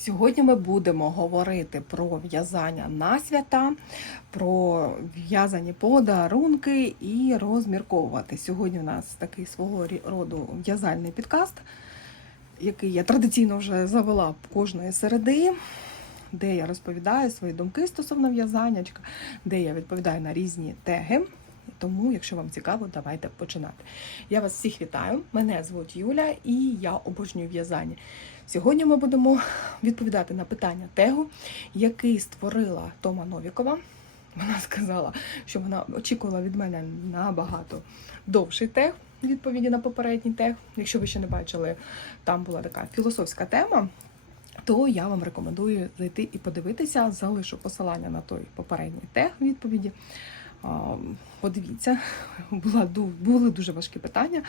Сьогодні ми будемо говорити про в'язання на свята, про в'язані подарунки і розмірковувати. Сьогодні у нас такий свого роду в'язальний підкаст, який я традиційно вже завела кожної середи, де я розповідаю свої думки стосовно в'язаннячка, де я відповідаю на різні теги. Тому, якщо вам цікаво, давайте починати. Я вас всіх вітаю. Мене звуть Юля і я обожнюю в'язання. Сьогодні ми будемо відповідати на питання тегу, який створила Тома Новікова. Вона сказала, що вона очікувала від мене набагато довший тег відповіді на попередній тег. Якщо ви ще не бачили, там була така філософська тема. То я вам рекомендую зайти і подивитися. Залишу посилання на той попередній тег відповіді. Подивіться, була, були дуже важкі питання.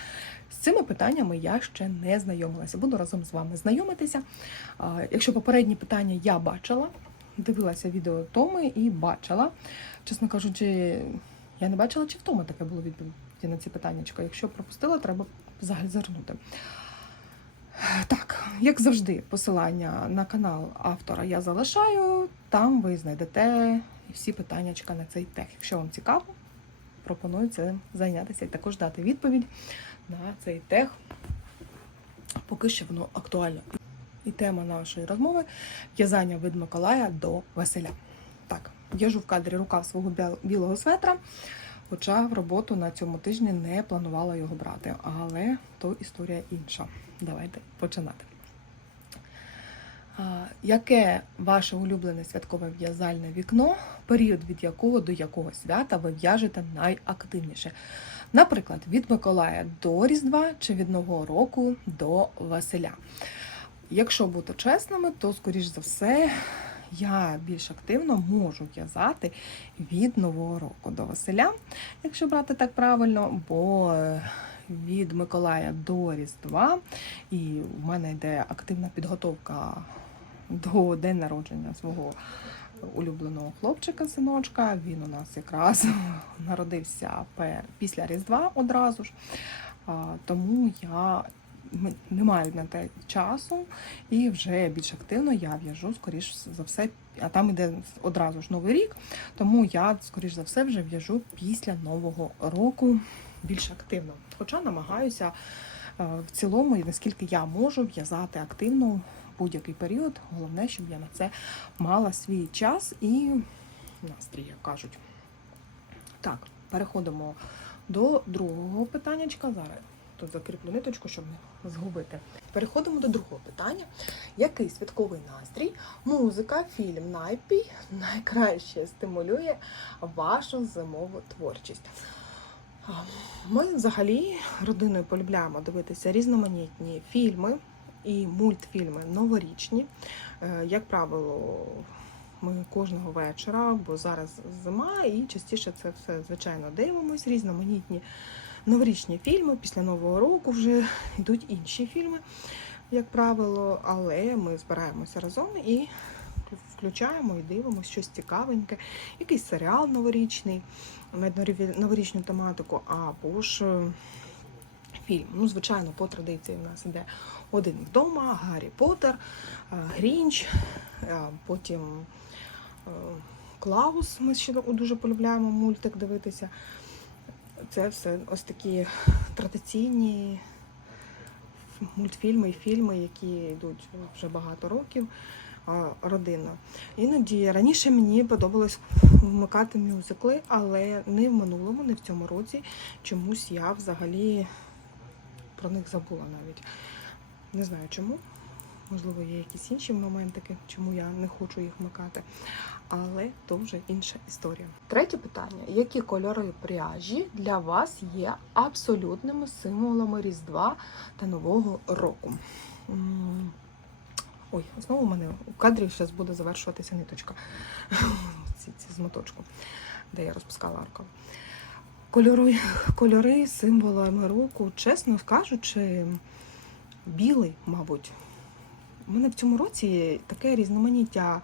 З цими питаннями я ще не знайомилася. Буду разом з вами знайомитися. Якщо попередні питання я бачила, дивилася відео Томи і бачила. Чесно кажучи, я не бачила, чи в Томи таке було відповіді на ці питання. Якщо пропустила, треба взагалі звернути. Так, як завжди, посилання на канал автора я залишаю. Там ви знайдете всі питання на цей тег. Якщо вам цікаво, пропоную це зайнятися і також дати відповідь на цей тег, поки що воно актуально. І тема нашої розмови в'язання від Миколая до Василя. Так, в'яжу в кадрі рукав свого білого светра, хоча в роботу на цьому тижні не планувала його брати. Але то історія інша. Давайте починати. Яке ваше улюблене святкове в'язальне вікно, період від якого до якого свята ви в'яжете найактивніше? Наприклад, від Миколая до Різдва чи від Нового року до Василя. Якщо бути чесними, то, скоріш за все, я більш активно можу в'язати від Нового року до Василя, якщо брати так правильно, бо е, від Миколая до Різдва, і в мене йде активна підготовка до день народження свого улюбленого хлопчика, синочка. Він у нас якраз народився після Різдва одразу ж. Тому я не маю на те часу і вже більш активно я в'яжу, скоріш за все, а там іде одразу ж новий рік, тому я, скоріш за все, вже в'яжу після Нового року більш активно. Хоча намагаюся в цілому, і наскільки я можу в'язати активно будь-який період. Головне, щоб я на це мала свій час і настрій, як кажуть. Так, переходимо до другого питаннячка. Зараз тут закріплю ниточку, щоб не згубити. Переходимо до другого питання. Який святковий настрій, музика, фільм найпій найкраще стимулює вашу зимову творчість? Ми взагалі родиною полюбляємо дивитися різноманітні фільми і мультфільми новорічні. Е, Як правило, ми кожного вечора, бо зараз зима, і частіше це все звичайно дивимось. Різноманітні новорічні фільми. Після Нового року вже йдуть інші фільми, як правило, але ми збираємося разом і включаємо і дивимося щось цікавеньке, якийсь серіал новорічний новорічну тематику, або ж е, фільм. Ну, звичайно, по традиції в нас іде один вдома, Гаррі Поттер, Грінч, потім е, Клаус. Ми ще дуже полюбляємо мультик дивитися. Це все ось такі традиційні мультфільми і фільми, які йдуть вже багато років а, родинно. Іноді раніше мені подобалось вмикати мюзикли, але не в минулому, не в цьому році. Чомусь я взагалі про них забула навіть. Не знаю чому. Можливо, є якісь інші моментики, чому я не хочу їх вмикати. Але то вже інша історія. Третє питання: які кольори пряжі для вас є абсолютними символами Різдва та Нового року? Ой, знову у мене у кадрі зараз буде завершуватися ниточка. ці, ці з моточку, де я розпускала рукав. Кольори, кольори символами року, чесно кажучи, білий, мабуть. У мене в цьому році таке різноманіття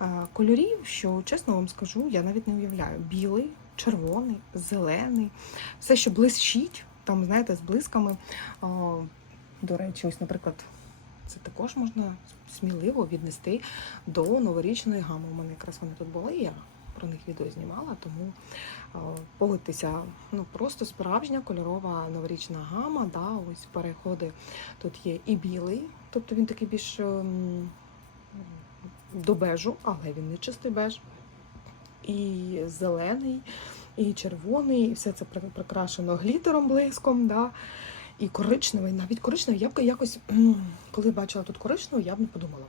е, кольорів, що чесно вам скажу, я навіть не уявляю. Білий, червоний, зелений, все, що блищить, там, знаєте, з блисками. До речі, ось, наприклад, це також можна сміливо віднести до новорічної гами. У мене якраз вони тут були, я про них відео знімала, тому е, погодьтеся, ну просто справжня кольорова новорічна гама. Да, ось переходи тут є і білий, тобто він такий більш ем, до бежу, але він не чистий беж, і зелений, і червоний, і все це прикрашено глітером блиском. Да. І коричневий, навіть коричневий, я б якось, коли бачила тут коричневий, я б не подумала.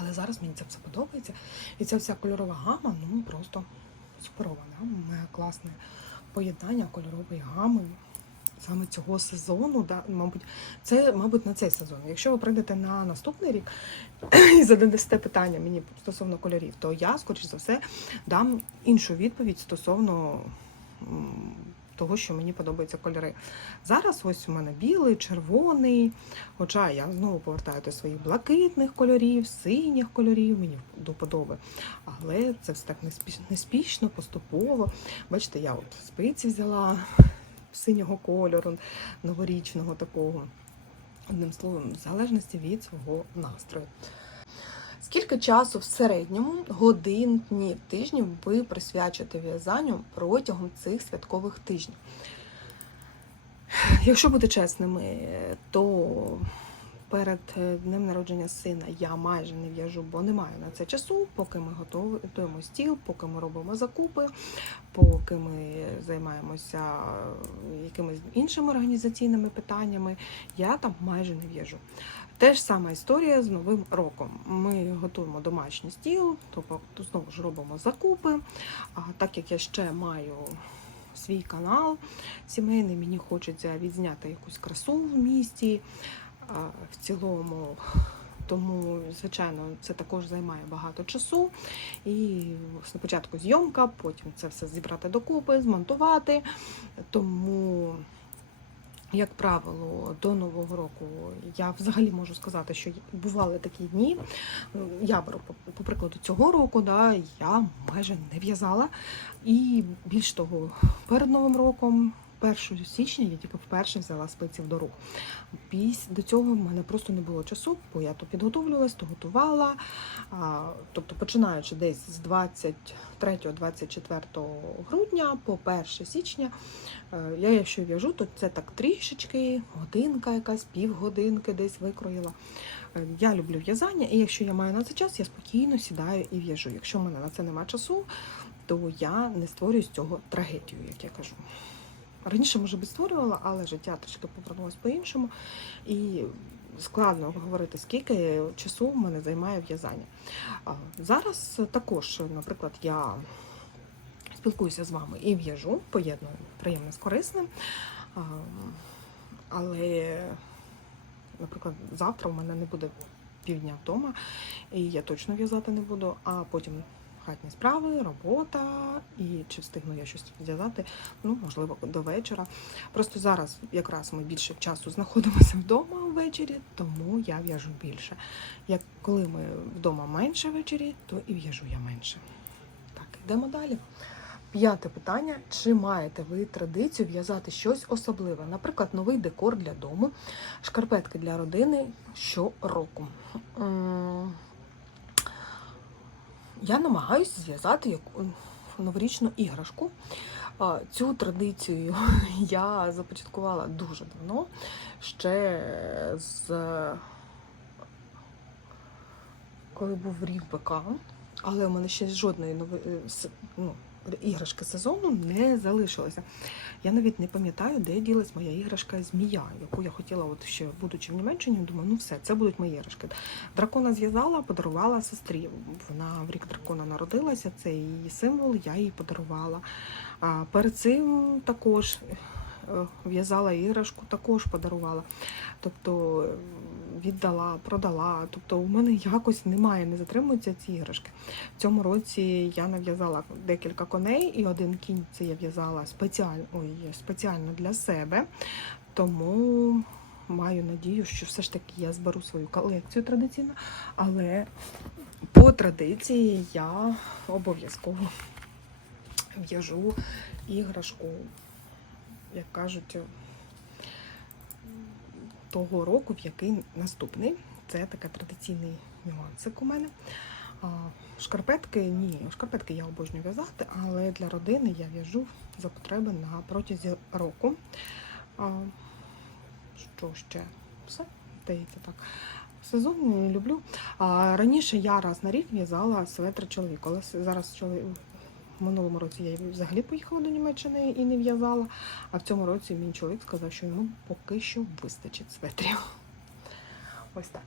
Але зараз мені це все подобається. І ця вся кольорова гама, ну просто суперова. Мега класне поєднання кольорової гами саме цього сезону. Да? Мабуть, це, мабуть, на цей сезон. Якщо ви прийдете на наступний рік і зададасте питання мені стосовно кольорів, то я, скоріш за все, дам іншу відповідь стосовно того, що мені подобаються кольори. Зараз ось у мене білий, червоний. Хоча я знову повертаю до своїх блакитних кольорів, синіх кольорів, мені до подоби. Але це все так неспішно, поступово. Бачите, я от спиці взяла синього кольору, новорічного такого. Одним словом, в залежності від свого настрою. Скільки часу в середньому годин, днів, тижнів ви присвячуєте в'язанню протягом цих святкових тижнів? Якщо бути чесними, то перед днем народження сина я майже не в'яжу, бо не маю на це часу, поки ми готуємо стіл, поки ми робимо закупи, поки ми займаємося якимись іншими організаційними питаннями, я там майже не в'яжу. Те ж сама історія з Новим роком. Ми готуємо домашній стіл, тобто знову ж робимо закупи. А так як я ще маю свій канал сімейний, мені хочеться відзняти якусь красу в місті в цілому. Тому, звичайно, це також займає багато часу. І спочатку зйомка, потім це все зібрати докупи, змонтувати. Тому як правило, до Нового року я взагалі можу сказати, що бували такі дні. Я беру по, прикладу цього року, да, я майже не в'язала. І більш того, перед Новим роком, 1 січня, я тільки вперше взяла спиці до рук. Піс до цього в мене просто не було часу, бо я то підготовлювалась, то готувала. А, тобто, починаючи десь з 23-24 грудня по 1 січня, Е, Я якщо в'яжу, то це так трішечки, годинка якась, півгодинки десь викроїла. Е, Я люблю в'язання, і якщо я маю на це час, я спокійно сідаю і в'яжу. Якщо в мене на це немає часу, то я не створюю з цього трагедію, як я кажу. Раніше, може би, створювала, але життя трішки повернулося по-іншому. І складно говорити, скільки часу в мене займає в'язання. Зараз також, наприклад, я спілкуюся з вами і в'яжу, поєдную приємне з корисним. Але, наприклад, завтра у мене не буде півдня вдома, і я точно в'язати не буду, а потім хатні справи, робота, і чи встигну я щось зв'язати, ну, можливо, до вечора. Просто зараз якраз ми більше часу знаходимося вдома ввечері, тому я в'яжу більше. Як коли ми вдома менше ввечері, то і в'яжу я менше. Так, йдемо далі. П'яте питання: чи маєте ви традицію в'язати щось особливе? Наприклад, новий декор для дому, шкарпетки для родини щороку? Я намагаюся зв'язати яку новорічну іграшку. Цю традицію я започаткувала дуже давно, ще з коли був рік БК, але у мене ще жодної нови... е, ну, іграшки сезону не залишилося. Я навіть не пам'ятаю, де ділась моя іграшка змія, яку я хотіла, от ще будучи в Німеччині, думаю, ну все, це будуть мої іграшки. Дракона зв'язала, подарувала сестрі. Вона в рік дракона народилася, це її символ, я їй подарувала. А перед цим також е, в'язала іграшку, також подарувала. Тобто віддала, продала. Тобто у мене якось немає, не затримуються ці іграшки. В цьому році я нав'язала декілька коней, і один кінь це я в'язала спеціально, ой, спеціально для себе. Тому маю надію, що все ж таки я зберу свою колекцію традиційно, але по традиції я обов'язково в'яжу іграшку, як кажуть, того року, в який наступний. Це таке традиційний нюансик у мене. Шкарпетки ні, шкарпетки я обожнюю в'язати, але для родини я в'яжу за потреби на протязі року. Що ще? Все, здається так. Сезон не люблю. Раніше я раз на рік в'язала светри чоловіку, але зараз чоловік. В минулому році я взагалі поїхала до Німеччини і не в'язала. А в цьому році мій чоловік сказав, що йому поки що вистачить светрів. Ось так.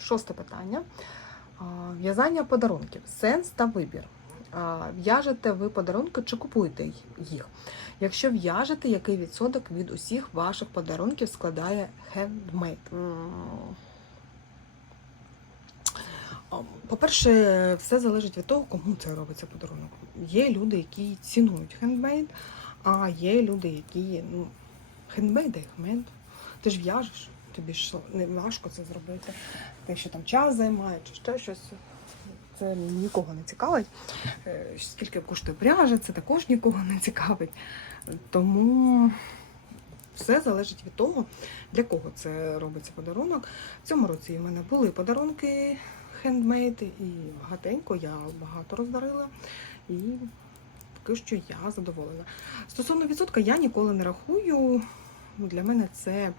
Шосте питання. В'язання подарунків. Сенс та вибір. В'яжете ви подарунки чи купуєте їх? Якщо в'яжете, який відсоток від усіх ваших подарунків складає хендмейд? По-перше, все залежить від того, кому це робиться подарунок. Є люди, які цінують хендмейд, а є люди, які ну, хендмейд і хендмейд. Ти ж в'яжеш, тобі ж не важко це зробити. Те, що там час займає, чи ще щось. Це нікого не цікавить. Е, Скільки коштує пряжа, це також нікого не цікавить. Тому все залежить від того, для кого це робиться подарунок. В цьому році в мене були подарунки хендмейд, і багатенько я багато роздарила. І поки що я задоволена. Стосовно відсотка, я ніколи не рахую. Для мене це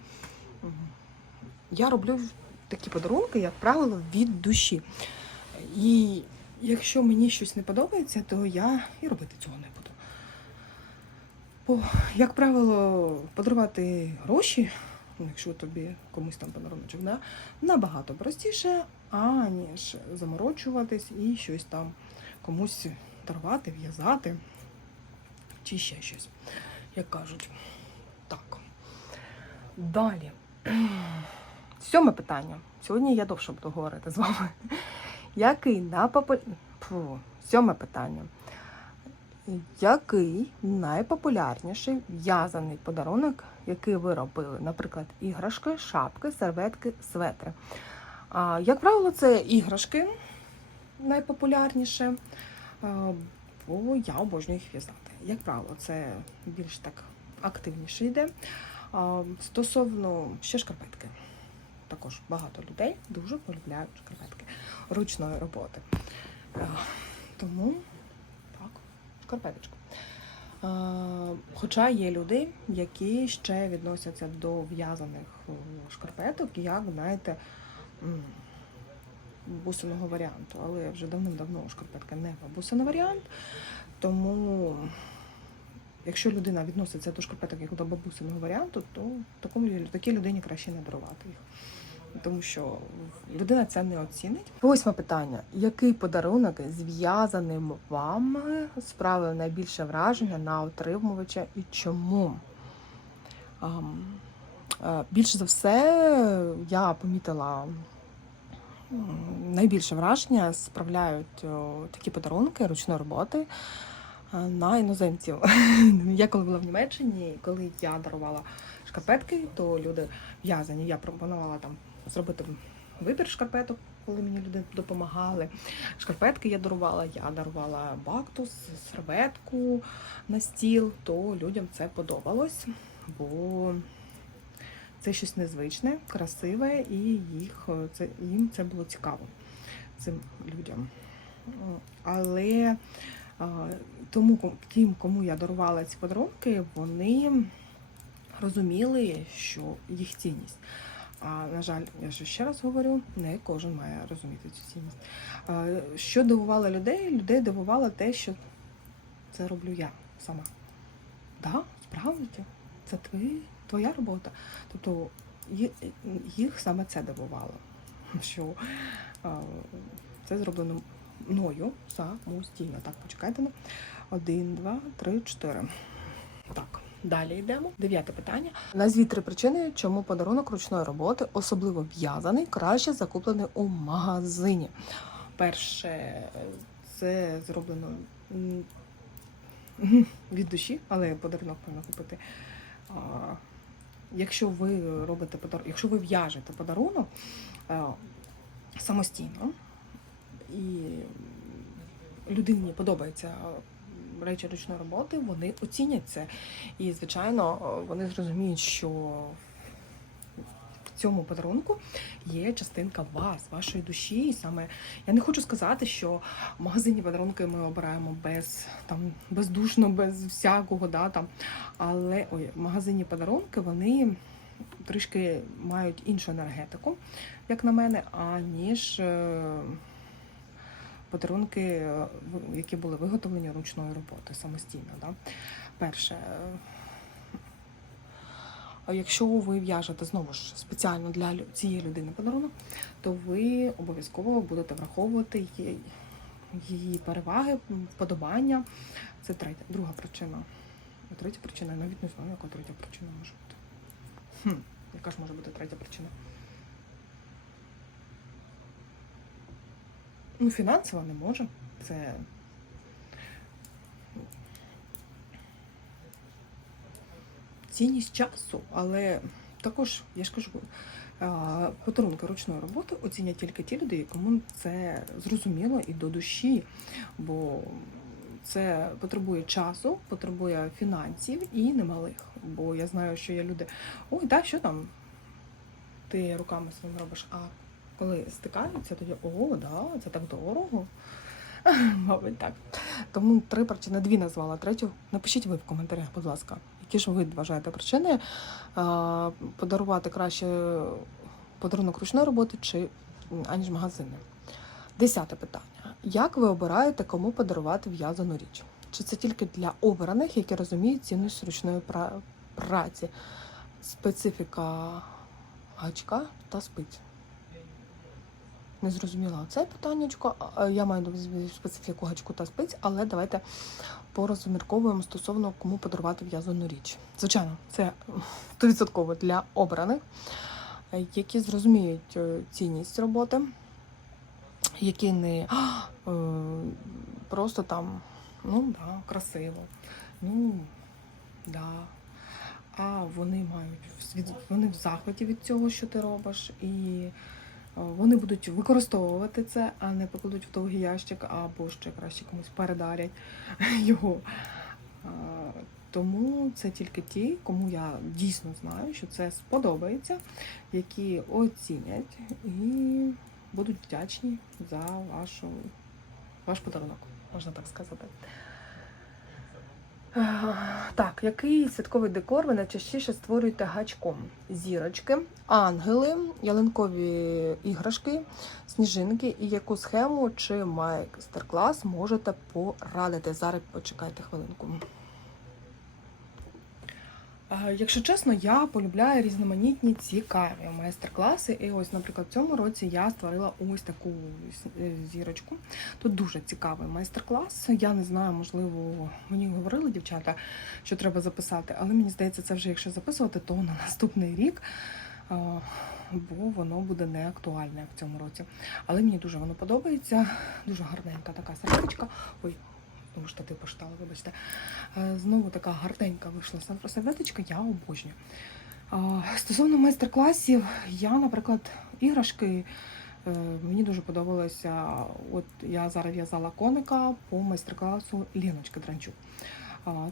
я роблю такі подарунки, як правило, від душі. І якщо мені щось не подобається, то я і робити цього не буду. Бо, як правило, подарувати гроші, ну, якщо тобі комусь там подаруночок, да, набагато простіше, аніж заморочуватись і щось там комусь дарувати, в'язати чи ще щось, як кажуть. Так. Далі. Сьоме питання. Сьогодні я довше буду говорити з вами. Який напопу... Фу. Сьоме питання. Який найпопулярніший в'язаний подарунок, який ви робили? Наприклад, іграшки, шапки, серветки, светри. Як правило, це іграшки найпопулярніше, бо я обожнюю їх в'язати. Як правило, це більш так активніше йде. Стосовно ще шкарпетки. Також багато людей дуже полюбляють шкарпетки ручної роботи. Тому так, шкарпеточка. Е, Хоча є люди, які ще відносяться до в'язаних е, шкарпеток, як, знаєте, бусиного варіанту. Але вже давним-давно шкарпетка не бусиний варіант. Тому, якщо людина відноситься до шкарпеток як до бабусиного варіанту, то такому, такій людині краще не дарувати їх тому що людина це не оцінить. Восьме питання: який подарунок зв'язаним вам справив найбільше враження на отримувача і чому? Е, Більше за все, я помітила найбільше враження справляють такі подарунки ручної роботи е, на іноземців. Я коли була в Німеччині, коли я дарувала шкарпетки, то люди в'язані. Я пропонувала там зробити вибір шкарпеток, коли мені люди допомагали. Шкарпетки я дарувала, я дарувала бактус, серветку на стіл, то людям це подобалось, бо це щось незвичне, красиве, і їх це їм це було цікаво цим людям. Але тому тим, кому я дарувала ці подарунки, вони розуміли, що їх цінність. А на жаль, я ж ще раз говорю, не кожен має розуміти цю цінність. Що дивувало людей? Людей дивувало те, що це роблю я сама. Да, справді, це твої, твоя робота. Тобто їх саме це дивувало, що це зроблено мною самостійно. Так, почекайте. Один, два, три, чотири. Так. Далі йдемо. Дев'яте питання. Назвіть три причини, чому подарунок ручної роботи, особливо в'язаний, краще закуплений у магазині. Перше, це зроблено від душі, але подарунок можна купити. Якщо ви робите подарунок, якщо ви в'яжете подарунок а, самостійно і людині подобається речі ручної роботи, вони оцінять це. І, звичайно, вони зрозуміють, що цьому подарунку є частинка вас, вашої душі. І саме я не хочу сказати, що в магазині подарунки ми обираємо без там бездушно, без всякого, да, там. але ой, в магазині подарунки вони трішки мають іншу енергетику, як на мене, аніж. е, Подарунки, е, які були виготовлені ручною роботою самостійно. Да? Перше, е, якщо ви в'яжете знову ж спеціально для цієї людини подарунок, то ви обов'язково будете враховувати її, її переваги, вподобання. Це третя, друга причина. Третя причина, я навіть не знаю, яка третя причина може бути. Хм, яка ж може бути третя причина? Ну, фінансово не може. Це цінність часу, але також, я ж кажу, подарунки ручної роботи оцінять тільки ті люди, кому це зрозуміло і до душі, бо це потребує часу, потребує фінансів і немалих. Бо я знаю, що є люди, ой, да, що там? Ти руками своїм робиш, а коли стикаються, тоді о, да, це так дорого. Мабуть, так. Тому три причини, дві назвала. Третю напишіть ви в коментарях, будь ласка, які ж ви вважаєте причини подарувати краще подарунок ручної роботи чи аніж магазини. Десяте питання. Як ви обираєте, кому подарувати в'язану річ? Чи це тільки для обраних, які розуміють цінність ручної пра- праці, специфіка гачка та спиць? Не зрозуміла це питаннячко. Я маю специфіку гачку та спиць, але давайте порозмірковуємо стосовно кому подарувати в'язану річ. Звичайно, це 100% для обраних, е, які зрозуміють е, цінність роботи, які не е, просто там, ну да, красиво, ну да. А вони мають вони в захваті від цього, що ти робиш, і вони будуть використовувати це, а не покладуть в довгий ящик, або ще краще комусь передарять його. Тому це тільки ті, кому я дійсно знаю, що це сподобається, які оцінять і будуть вдячні за вашу, ваш подарунок, можна так сказати. Е, Так, який святковий декор ви найчастіше створюєте гачком? Зірочки, ангели, ялинкові іграшки, сніжинки і яку схему чи майстер-клас можете порадити? Зараз почекайте хвилинку. Якщо чесно, я полюбляю різноманітні цікаві майстер-класи. І ось, наприклад, в цьому році я створила ось таку е, зірочку. Тут дуже цікавий майстер-клас. Я не знаю, можливо, мені говорили дівчата, що треба записати, але мені здається, це вже якщо записувати, то на наступний рік. Бо воно буде не актуальне в цьому році. Але мені дуже воно подобається. Дуже гарненька така сердечка. Ой, знову ж таки поштала, вибачте. Е, Знову така гарненька вийшла серветочка, я обожнюю. Стосовно майстер-класів, я, наприклад, іграшки. е, Мені дуже подобалося. От я зараз в'язала коника по майстер-класу Ліночки Дранчук.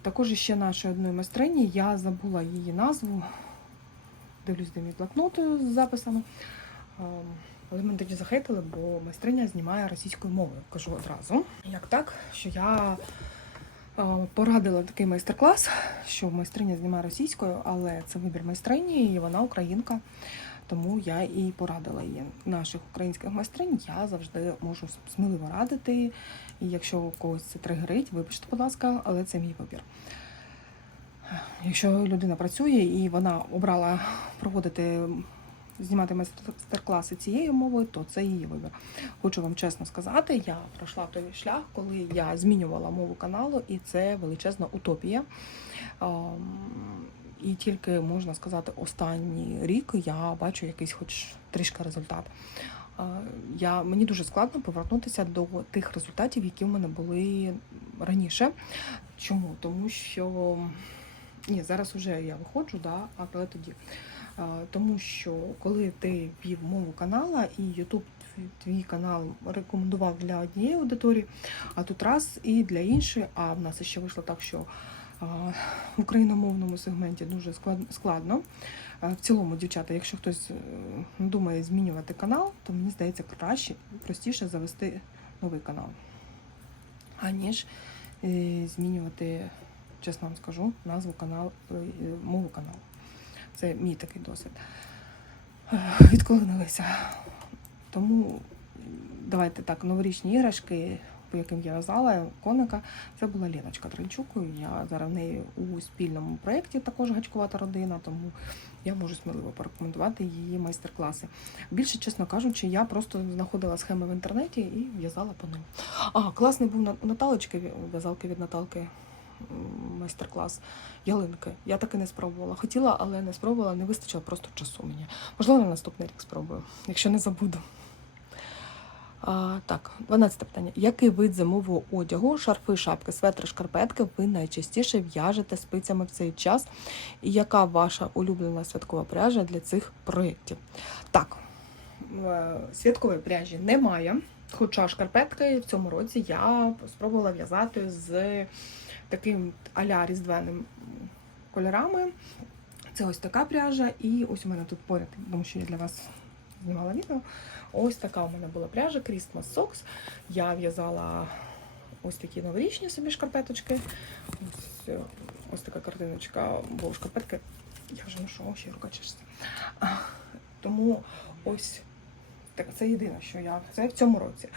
Також ще нашої одної майстрині, я забула її назву. Дивлюсь, де мій блокнот з записами. Але мене тоді захейтили, бо майстриня знімає російською мовою. Кажу одразу. Як так, що я порадила такий майстер-клас, що майстриня знімає російською, але це вибір майстрині, і вона українка. Тому я і порадила її. Наших українських майстринь я завжди можу сміливо радити. І якщо когось це тригерить, вибачте, будь ласка, але це мій вибір. Якщо людина працює і вона обрала проводити знімати майстер-класи цією мовою, то це її вибір. Хочу вам чесно сказати, я пройшла той шлях, коли я змінювала мову каналу, і це величезна утопія. І тільки можна сказати, останній рік я бачу якийсь, хоч трішки результат. Я, мені дуже складно повернутися до тих результатів, які в мене були раніше. Чому? Тому що ні, зараз вже я виходжу, да, але тоді. Тому що коли ти ввів мову канала і YouTube твій- канал рекомендував для однієї аудиторії, а тут раз і для іншої, а в нас ще вийшло так, що В україномовному сегменті дуже складно. В цілому, дівчата, якщо хтось е, думає змінювати канал, то мені здається краще, простіше завести новий канал, аніж е, змінювати, чесно вам скажу, назву каналу, е, мову каналу. Це мій такий досвід. Е, Тому давайте так, новорічні іграшки, по яким я в'язала коника, це була Леночка Тренчук. Я зараз в неї у спільному проєкті також гачкувата родина, тому я можу сміливо порекомендувати її майстер-класи. Більше, чесно кажучи, я просто знаходила схеми в інтернеті і в'язала по ним. А, класний був на- Наталочки, в'язалки від Наталки майстер-клас ялинки. Я так і не спробувала. Хотіла, але не спробувала, не вистачило просто часу мені. Можливо, на наступний рік спробую, якщо не забуду. А, так, 12 питання. Який вид зимового одягу, шарфи, шапки, светри, шкарпетки ви найчастіше в'яжете спицями в цей час? І яка ваша улюблена святкова пряжа для цих проєктів? Так, е, святкової пряжі немає. Хоча шкарпетки в цьому році я спробувала в'язати з таким аля різдвяним кольорами. Це ось така пряжа, і ось у мене тут поряд, тому що я для вас знімала відео. Ось така у мене була пряжа Christmas Socks. Я в'язала ось такі новорічні собі шкарпеточки. Ось, е, ось така картиночка, бо шкарпетки я вже ношу, ще рука чешеться. Тому ось це єдине, що я це в цьому році.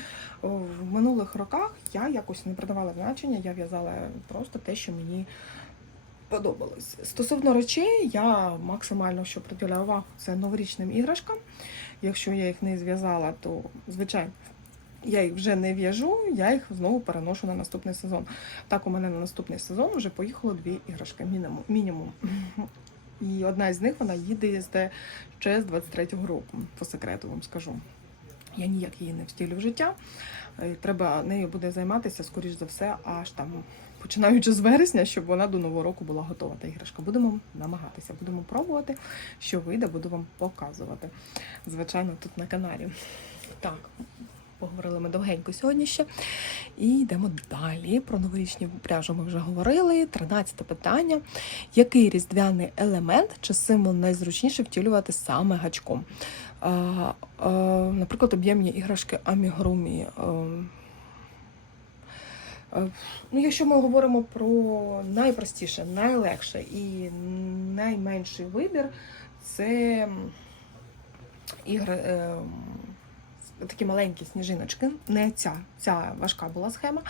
В минулих роках я якось не придавала значення, я в'язала просто те, що мені подобалось. Стосовно речей, я максимально що приділяю увагу це новорічним іграшкам. Якщо я їх не зв'язала, то звичайно. Я їх вже не в'яжу, я їх знову переношу на наступний сезон. Так, у мене на наступний сезон вже поїхало дві іграшки мінімум. І одна з них вона їде ще з 23-го року, по секрету вам скажу. Я ніяк її не втілю в життя. Е, Треба нею буде займатися, скоріш за все, аж там починаючи з вересня, щоб вона до нового року була готова. Та іграшка. Будемо намагатися, будемо пробувати, що вийде, буду вам показувати. Звичайно, тут на каналі. Так, поговорили ми довгенько сьогодні ще. І йдемо далі. Про новорічні пряжу ми вже говорили. 13 питання. Який різдвяний елемент чи символ найзручніше втілювати саме гачком? Наприклад, об'ємні іграшки амігурумі. ем, Е, Ну, якщо ми говоримо про найпростіше, найлегше і найменший вибір, це ігри, е, м, такі маленькі сніжиночки. Не ця, ця важка була схема.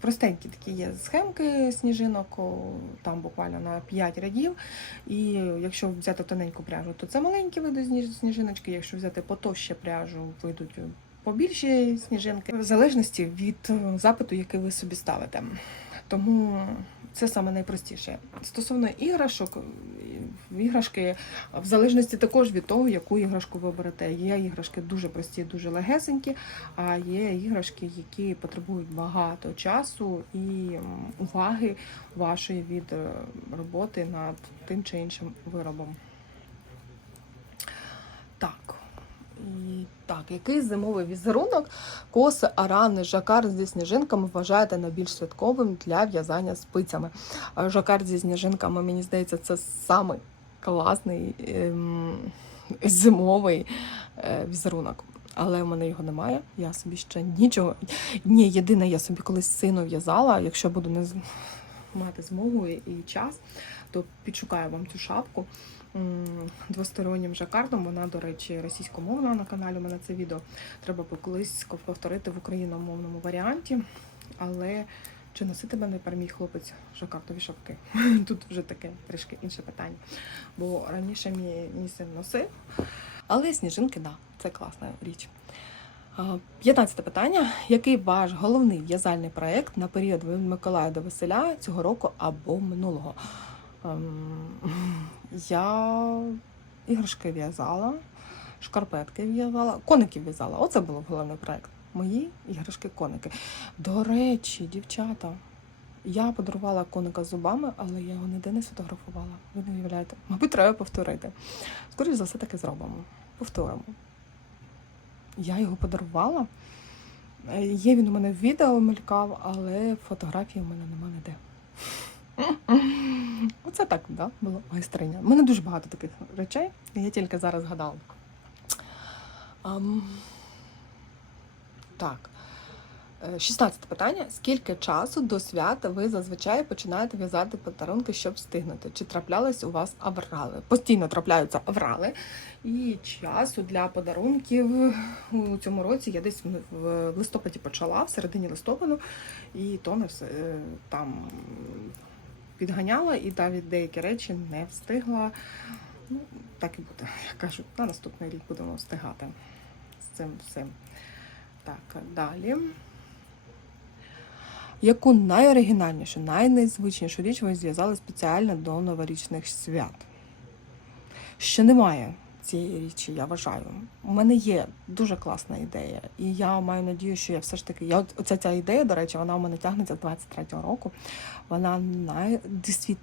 Простенькі такі є схемки сніжинок, там буквально на 5 рядів. І якщо взяти тоненьку пряжу, то це маленькі види сніж- сніжиночки. Якщо взяти потовще пряжу, вийдуть побільші сніжинки, в залежності від запиту, який ви собі ставите. Тому це саме найпростіше. Стосовно іграшок, іграшки в залежності також від того, яку іграшку ви берете. Є іграшки дуже прості, дуже легесенькі, а є іграшки, які потребують багато часу і уваги вашої від е, роботи над тим чи іншим виробом. Так. Так, який зимовий візерунок, коси, арани, жакард зі сніжинками вважаєте найбільш святковим для в'язання спицями? А Жакард зі сніжинками, мені здається, це самий класний ем, зимовий е, візерунок. Але в мене його немає. Я собі ще нічого. Ні, єдине, я собі колись сину в'язала. Якщо буду не мати змогу і час, то підшукаю вам цю шапку двостороннім жакардом. Вона, до речі, російськомовна на каналі. У мене це відео треба колись повторити в україномовному варіанті. Але чи носитиме тепер мій хлопець жакартові шапки? Тут вже таке трішки інше питання. Бо раніше мій, мій син носив, але сніжинки, да, це класна річ. А, 15 питання. Який ваш головний в'язальний проєкт на період Миколая до Веселя цього року або минулого? Я іграшки в'язала, шкарпетки в'язала, коників в'язала. Оце був головний проєкт. Мої іграшки-коники. До речі, дівчата, я подарувала коника з зубами, але я його ніде не сфотографувала. Ви не уявляєте? Мабуть, треба повторити. Скоріше за все, таки зробимо. Повторимо. Я його подарувала. Е, Є він у мене в відео мелькав, але фотографії у мене нема ніде. Оце так, да, було майстриня. У мене дуже багато таких речей, я тільки зараз згадала. Ам, так. Е, 16 питання. Скільки часу до свята ви зазвичай починаєте в'язати подарунки, щоб встигнути? Чи траплялись у вас аврали? Постійно трапляються аврали. І часу для подарунків у цьому році я десь в- в листопаді почала, в середині листопаду, і то не все е, там підганяла, і навіть деякі речі не встигла. Ну, так і буде. Я кажу, на наступний рік будемо встигати з цим всім. Так, далі. Яку найоригінальнішу, найнезвичнішу річ ви зв'язали спеціально до новорічних свят? Ще немає цієї річі, я вважаю. У мене є дуже класна ідея, і я маю надію, що я все ж таки. Я оця ця ідея, до речі, вона у мене тягнеться з 23-го року. Вона най,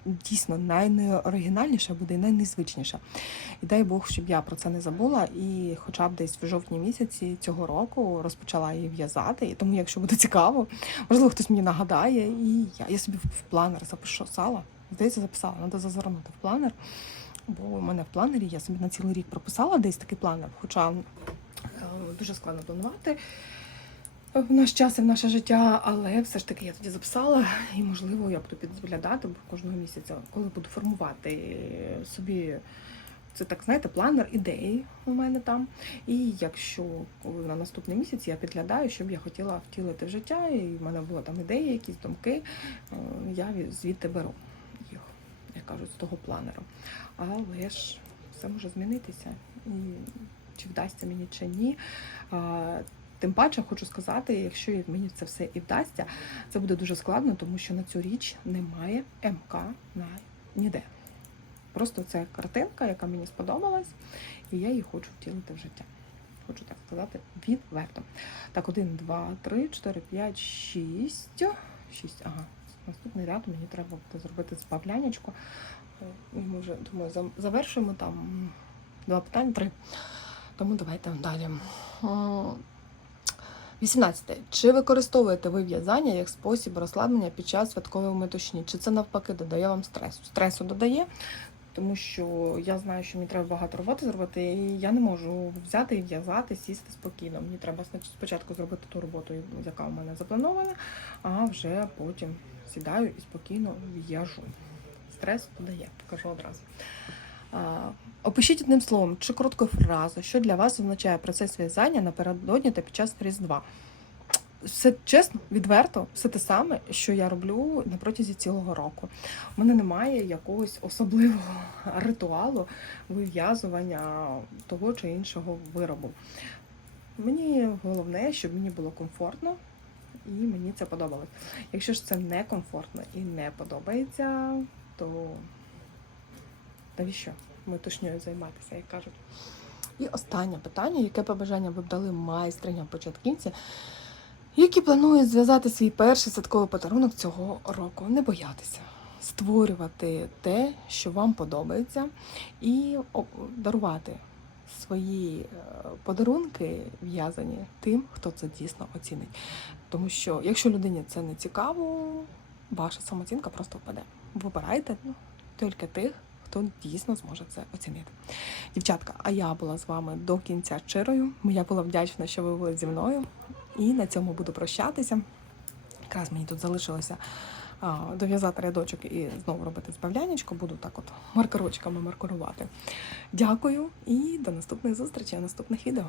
дійсно найнеоригінальніша буде і найнезвичніша. І дай Бог, щоб я про це не забула. І хоча б десь в жовтні місяці цього року розпочала її в'язати. І тому, якщо буде цікаво, можливо, хтось мені нагадає, і я, я собі в планер записала. Здається, записала, треба зазирнути в планер. Бо у мене в планері я собі на цілий рік прописала десь такий планер, хоча е, дуже складно планувати в наш час і в наше життя, але все ж таки я тоді записала, і можливо я буду підглядати кожного місяця, коли буду формувати собі. Це так, знаєте, планер ідеї у мене там. І якщо на наступний місяць я підглядаю, що б я хотіла втілити в життя, і в мене були там ідеї, якісь думки, е, я звідти беру як кажуть, з того планеру. Але ж все може змінитися. І чи вдасться мені чи ні. Тим паче хочу сказати, якщо мені це все і вдасться, це буде дуже складно, тому що на цю річ немає МК на ніде. Просто це картинка, яка мені сподобалась, і я її хочу втілити в життя. Хочу так сказати відверто. Так, один, два, три, чотири, п'ять, шість. Шість. Ага. Наступний ряд мені треба буде зробити збавлянечко. Е, ми вже думаю, завершуємо там два питання, три. Тому давайте далі. 18. Чи використовуєте ви в'язання як спосіб розслаблення під час святкової метушні? Чи це навпаки додає вам стресу? Стресу додає, тому що я знаю, що мені треба багато роботи зробити, і я не можу взяти і в'язати, сісти спокійно. Мені треба спочатку зробити ту роботу, яка у мене запланована, а вже потім сідаю і спокійно в'яжу. Стрес додає, покажу одразу. Опишіть одним словом чи короткою фразою, що для вас означає процес в'язання напередодні та під час Різдва. Все чесно, відверто, все те саме, що я роблю на протязі цілого року. У мене немає якогось особливого ритуалу вив'язування того чи іншого виробу. Мені головне, щоб мені було комфортно і мені це подобалось. Якщо ж це не комфортно і не подобається, то навіщо метушньою займатися, як кажуть. І останнє питання, яке побажання ви б дали майстриням початківці, які планують зв'язати свій перший святковий подарунок цього року. Не боятися створювати те, що вам подобається, і дарувати свої е, подарунки в'язані тим, хто це дійсно оцінить. Тому що якщо людині це не цікаво, ваша самооцінка просто впаде. Вибирайте ну, тільки тих, хто дійсно зможе це оцінити. Дівчатка, а я була з вами до кінця щирою. Я була вдячна, що ви були зі мною. І на цьому буду прощатися. Якраз мені тут залишилося дов'язати рядочок і знову робити збавлянечко. Буду так от маркерочками маркерувати. Дякую і до наступних зустрічей, наступних відео.